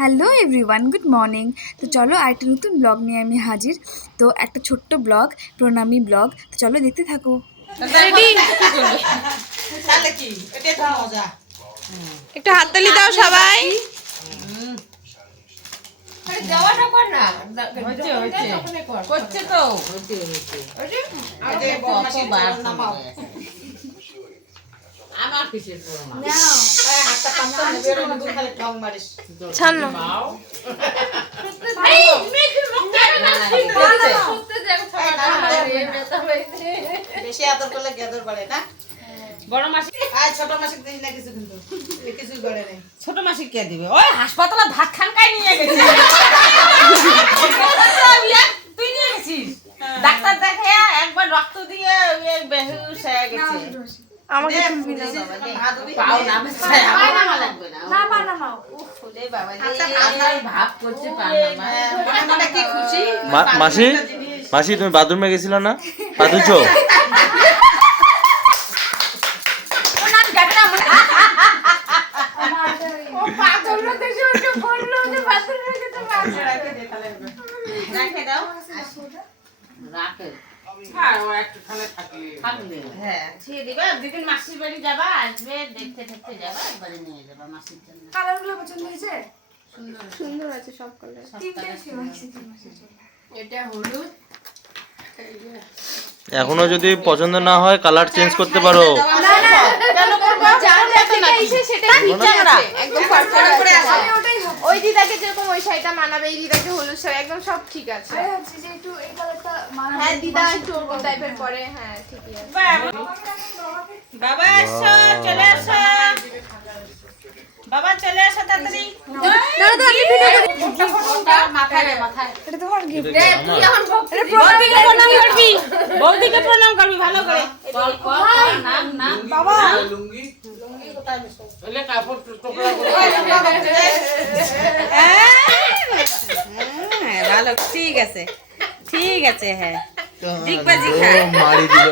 Hello everyone, good morning. তো চলো আরেকটা নতুন ব্লগ নিয়ে আমি হাজির। তো একটা ছোট্ট ব্লগ, প্রণামী ব্লগ। তো চলো দেখতে থাকো। একটু হাততালি দাও সবাই। বেশি আদর করলে গেদর বাড়ে না। বড় মাসি আর ছোট মাসিক দিই না কিছু, কিন্তু কিছুই করে নাই। ছোট মাসি কে দিবে? ওই হাসপাতালে ভাত খান খাই নিয়ে গেছিস। তুই নিয়ে গেছিস ডাক্তার দেখে একবার রক্ত দিয়ে বেহুশ হয়ে গেছে। আমাকে তুলবি না। পাও না আমার লাগবে না। না পা না মাও। উফ রে বাবা রে, আপনার ভাব করতে পার না। মনে কি খুশি। মাসি মাসি তুমি বাথরুমে গেছিলে না? পা ধুছো? মাসির বাড়ি যাবা, আসবে দেখতে দেখতে যাবা, একবারে নিয়ে যাবা মাসির জন্য। কালারগুলো পছন্দ হয়েছে? সুন্দর আছে সব কালার। এটা হলুদ। এখনো যদি পছন্দ না হয় কালার চেঞ্জ করতে পারো। ওই দিদাকে যেরকম ওই শাড়িটা মানাবে, এই দিদাকে হলুদ শাড়ি একদম সব ঠিক আছে। হ্যাঁ দিদা একটু ওরকম টাইপের পরে, হ্যাঁ ঠিকই আছে। বাবা এসো, চলে আসো বাবা, চলে আসো তাড়াতাড়ি। এটা তোমার গিফট। বৌদিকে প্রণাম করবি, বৌদিকে প্রণাম করবি ভালো করে। বাবা ভালো, ঠিক আছে ঠিক আছে। হ্যাঁ জিগবাজি খা। মারি দিল।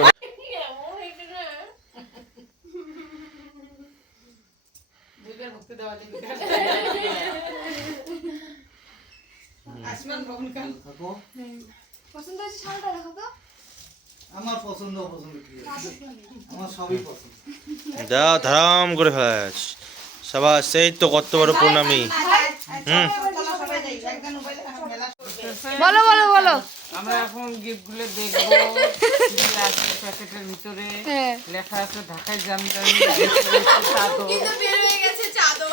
পছন্দ হয়েছে শাড়িটা? দেখো তো। আমার পছন্দ কি, আমার সবই পছন্দ। যা ধারাম করে ফেলাস সবাই। সেই তো কত বড় পূর্ণামী। বলো বলো বলো। আমরা এখন গিফটগুলো দেখবো। প্যাকেটের ভিতরে লেখা আছে ঢাকায় জামদানি চাদর।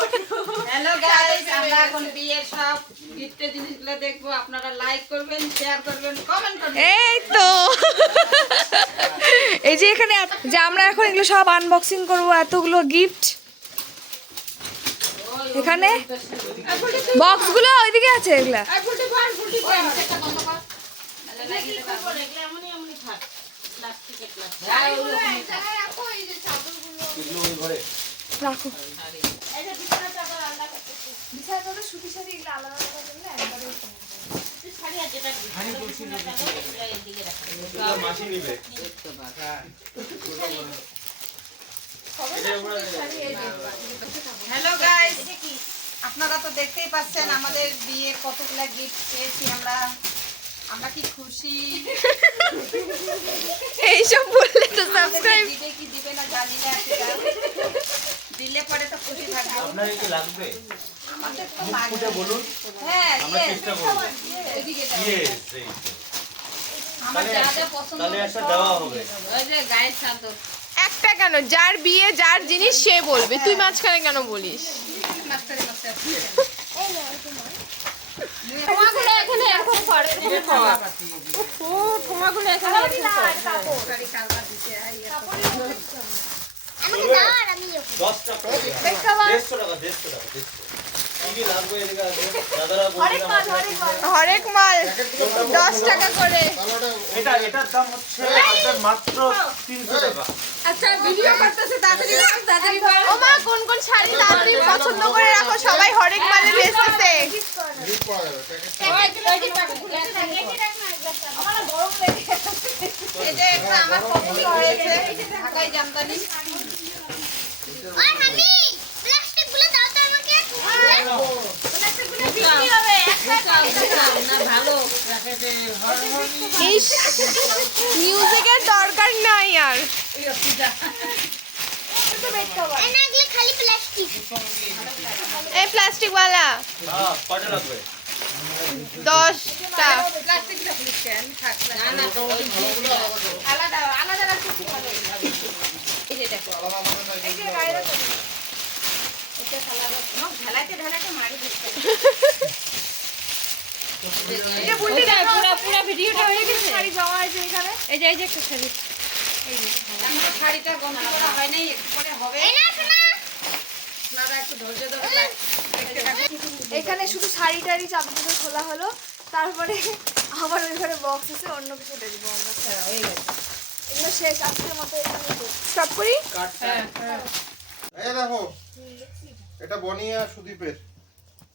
হ্যালো গাইস, আমরা এখন বিয়ের সব গিফটের জিনিসগুলো দেখবো। আপনারা লাইক করবেন, শেয়ার করবেন, কমেন্ট করবেন। এই তো এই যে এখানে যে আমরা এখন এগুলো সব আনবক্সিং করব, এতগুলো গিফট। এখানে বক্সগুলো ওইদিকে আছে, এগুলা রাখো। হ্যালো গাইস, আপনারা তো দেখতেই পাচ্ছেন আমাদের বিয়ে কতগুলা গিফট পেয়েছি আমরা। আমরা কি খুশি। এইসব বললে তো সাবস্ক্রাইব দিবে কি দিবে না জানি না, সেটা দিলে পরে তো খুশি থাকবো। আপনার কি লাগবে? আমাদের তো লাগবে। ফুটে বলুন, হ্যাঁ, আমরা চেষ্টা করব। এদিকে দাও। ইয়েস, এই আমার যা যা পছন্দ তাহলে একটা দেওয়া হবে। ওই যে গায়ের চাদর। একটা কেন, যার বিয়ে যার জিনিস সে বলবে, তুই মাঝখানে কেন বলিস? তোমাগুলো এখানে এখন করে। তোমাগুলো এখানে আমাকে দাও আর আমি 10 টাকা 150 টাকা 150 টাকা। কি কি লাগবে এদিকে আছে? দাদারা বলছিলাম হরেক মাল 10 টাকা করে। এটার দাম হচ্ছে আপনার মাত্র 300 টাকা। আচ্ছা ভিডিও করতেছে, তাড়াতাড়ি তাড়াতাড়ি ও মা, কোন কোন শাড়ি তাড়াতাড়ি পছন্দ করে রাখো, সবাই হরেক মালে বেচতেছে। এই যে এটা আমার পছন্দ হয়েছে, ঢাকায় জামদানি। আর আমি প্লাস্টিকগুলো দাও তো আমাকে। প্লাস্টিকগুলো ইস, মিউজিকের দরকার নাই আর। এই প্লাস্টিক वाला হ্যাঁ কটা লাগবে 10টা। প্লাস্টিকটা খুলিস কেন? থাক, না না আলাদা আলাদা রাখতে খুব ভালো লাগে। এই যে দেখো এই যে বাইরে করি এটা কালার নক ঢালাইতে ঢালাইতে মারি দিচ্ছে। এটা বুলটি দেখো পুরো ভিডিওটা হয়ে গেছে। শাড়ি জমা আছে এখানে। এই যে একটা শাড়ি। এই যে আমরা শাড়িটা গন্ধ করা হয় নাই, একটু পরে হবে। এই না শোনা আপনারা একটু ধৈর্য ধরে এখানে শুধু শাড়ি টাড়ি চাপা চাপা খোলা হলো, তারপরে আবার ওই ঘরে বক্স আছে, অন্য কিছু উঠে দিব আমরা। হয়ে গেছে। এগুলো শেষ, আজকের মতো এখানে স্টপ করি। এই দেখো এটা বনিয়া সুদীপের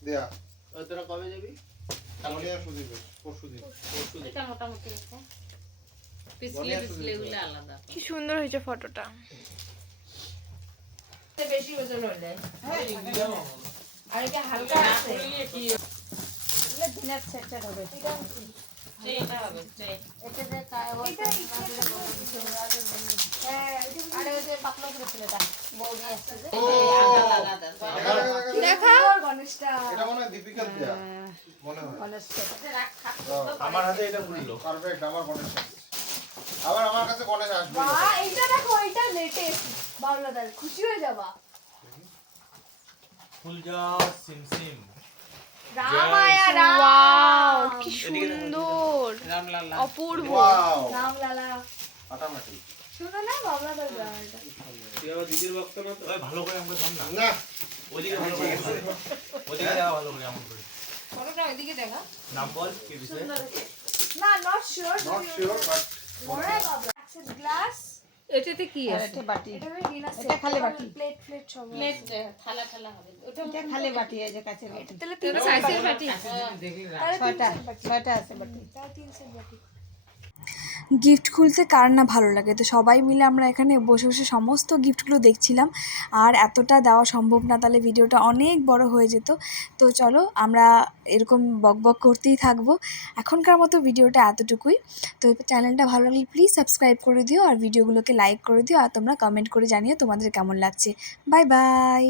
দেয়া। তোরা কবে যাবি? বনিয়া সুদীপের পরশুদিন। এটা মোটামুটি একটা পিছলে পিছলে গুলো আলাদা। কি সুন্দর হয়েছে ফটোটা। বেশি ওজন হলে আর এটা হালকা আছে। এগুলো দিনের সেটটা হবে। সেইটা হবে সেই এটা যে কায় ওই আর ওই যে পাতলা করে ছেলেটা বৌদি আসছে যে আলাদা দেখা গণেশটা এটা মনে হয় দীপিকার দেয়া মনে হয়। কলেজ থেকে রাখ থাক। আমার হাতে এটা খুললো। পারফেক্ট আমার গণেশ আসছে। আবার আমার কাছে গণেশ আসবে। বাহ, এইটা দেখো, এইটা লেটেস্ট বাংলাদার, খুশি হয়ে যাবা। ফুলজা সিমসিম। রামায়া ওয়াও, কি সুন্দর, রামলালা অপূর্ব। ওয়াও রামলালা, ফাটাফাটি। শোনো না বাংলাদার গানটা। তুই আমার দিদির ভক্ত না তো? ভালো করে আমাকে ধর না। না ওদিকে ভালো করে ধর। ওদিকে যাওয়া ভালো করে এমন করে। ফটোটা ওইদিকে দেখা। নাম বল কি বিষয়? না, not sure. Not sure but মনে বাবা অ্যাক্সেস গ্লাস, এটাতে কি আছে? এটা বাটি। এটা ডিনার সেট, এটা খালি বাটি। প্লেট প্লেট সব আছে। প্লেট থালা থালা হবে ওটা এটা খালি বাটি এই যে কাচের বাটি। তাহলে তিন সাইজের বাটি। দেখলি তাহলে তিন ছয়টা সেট বাটি। ছয়টা আছে বাটি। তাহলে তিন সেট বাটি। গিফট খুলতে কার না ভালো লাগে, তো সবাই মিলে আমরা এখানে বসে বসে সমস্ত গিফটগুলো দেখছিলাম। আর এতটা দেওয়া সম্ভব না, তাহলে ভিডিওটা অনেক বড় হয়ে যেত। তো চলো আমরা এরকম বকবক করতেই থাকবো। এখনকার মতো ভিডিওটা এতটুকুই। তো চ্যানেলটা ভালো লাগলে প্লিজ সাবস্ক্রাইব করে দিও, আর ভিডিওগুলোকে লাইক করে দিও, আর তোমরা কমেন্ট করে জানিও তোমাদের কেমন লাগছে। Bye bye.